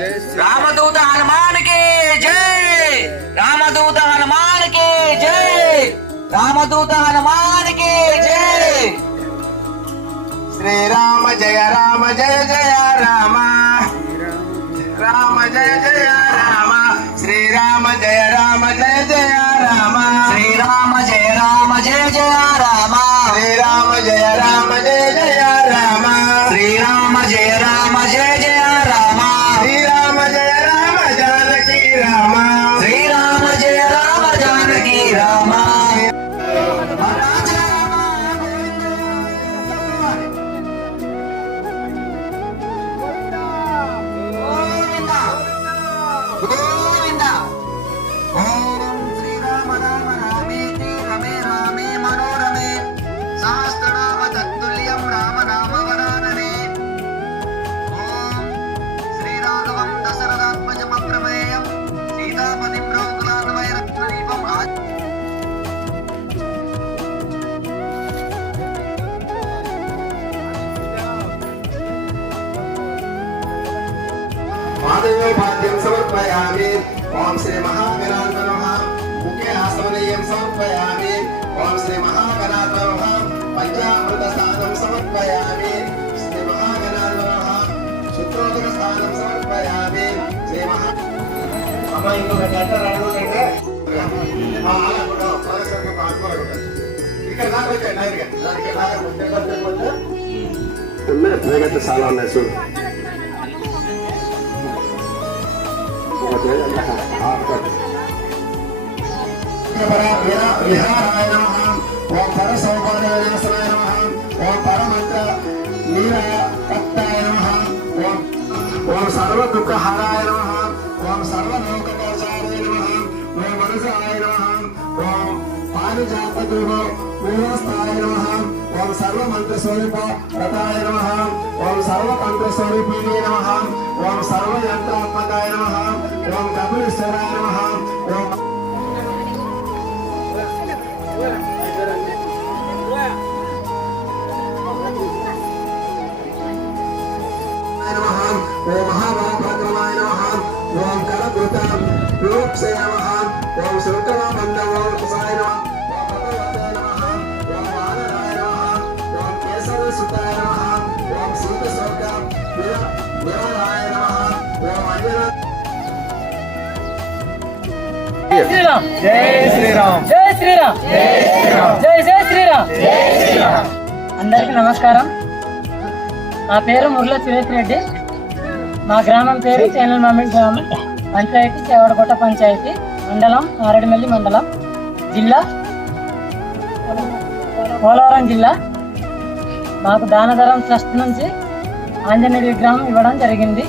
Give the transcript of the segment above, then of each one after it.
రామదూత హనుమానికి జై, రామదూత హనుమానికి జై, రామదూత హనుమానికి జై. శ్రీరామ జయ రామ జయ జయ రామ, రామ జయ జయ రామ, శ్రీరామ జయ రామ జయ జయ రామ, శ్రీరామ జయ రామ జయ జయ రామ, శ్రీరామ జయ రామ జయ జయ రామ, శ్రీరామ జయ రామ జయ జయ రామ, శ్రీరామ జయ రామ జానకి రామ, శ్రీరామ జయ రామ జానకి రామ. గోవింద ఓం శ్రీరామ రామ రామేతి రమే రామే మనోరమే సహస్రనామ తత్తుల్యం రామ నామ వరాననే. ఓం శ్రీరాఘవం దశరథాత్మజం అప్రమేయం సీతాపతిం రఘుకులాన్వయ రత్నదీపం పాదయోపాద్యం సమర్పయామి. ఓం శ్రీ మహాగణాధిపతయే నమః. ముఖే ఆసనీయం సమర్పయామి. ఓం శ్రీ మహాగణాధిపతయే నమః. పంచామృత స్థానం సమర్పయామి. శ్రీ మహాగణాధిపతయే నమః. శుక్రోదక స్థానం సమర్పయామి. శ్రీ మహా అమ్మ ఇంకొక గంట అడుగుతుంటే అలా కూడా పరస్పరం పాల్గొనకూడదు. ఇక్కడ దాకా వచ్చాయి ఇక్కడ దాకా ముందే చాలా ఉన్నాయి చూడు. విహారాయ నమః. ఓం పరసౌకర్యనాశనాయ నమః. ఓం పరమంత్ర నీలకట్టాయ నమః. ఓం సర్వ దుఃఖహారాయ నమః. ఓం సర్వలోకకోచారాయ నమః. ఓం మనసాయ నమః. ఓం పారిజాత మూలస్థాయ నమః. ఓం సర్వమంత్ర స్వరూప రతాయ నమః. ఓం సర్వతంత్ర స్వరూపిణే నమః. ఓం సర్వయంత్రాత్మకాయ నమః. ఓం కపిలేశ్వరాయ నమః. ఓం ఓం మహాభాద్రమాయ నమః. ఓం కరకృత వివక్షయ నమః. ఓం శృంఖలాబంధవోసాయ నమః. ఓం భగవతే నమః. ఓం వానరాయ నమః. ఓం కేశవసుతాయ నమః. ఓం సీతశోక విరాయ నమః. ఓం అంజన శ్రీరామ్ జై శ్రీరామ్ జై శ్రీరామ్ జై శ్రీరామ్ జై జై శ్రీరామ్ జై శ్రీరామ్. అందరికీ నమస్కారం. నా పేరు ముర్ల సురేష్. మా గ్రామం పేరు చేనల్ మామిడి గ్రామం. పంచాయతీ చేవడకోట పంచాయతీ, మండలం మారేడుమిల్లి మండలం, జిల్లా పోలవరం జిల్లా. మాకు దానధరం ట్రస్ట్ నుంచి ఆంజనేయ విగ్రహం ఇవ్వడం జరిగింది.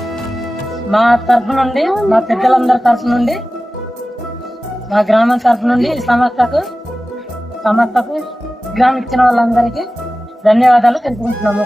మా తరఫు నుండి, మా పెద్దలందరి తరఫు నుండి, మా గ్రామం తరఫు నుండి ఈ సంస్థకు విగ్రహం ఇచ్చిన వాళ్ళందరికీ ధన్యవాదాలు తెలుపుకుంటున్నాము.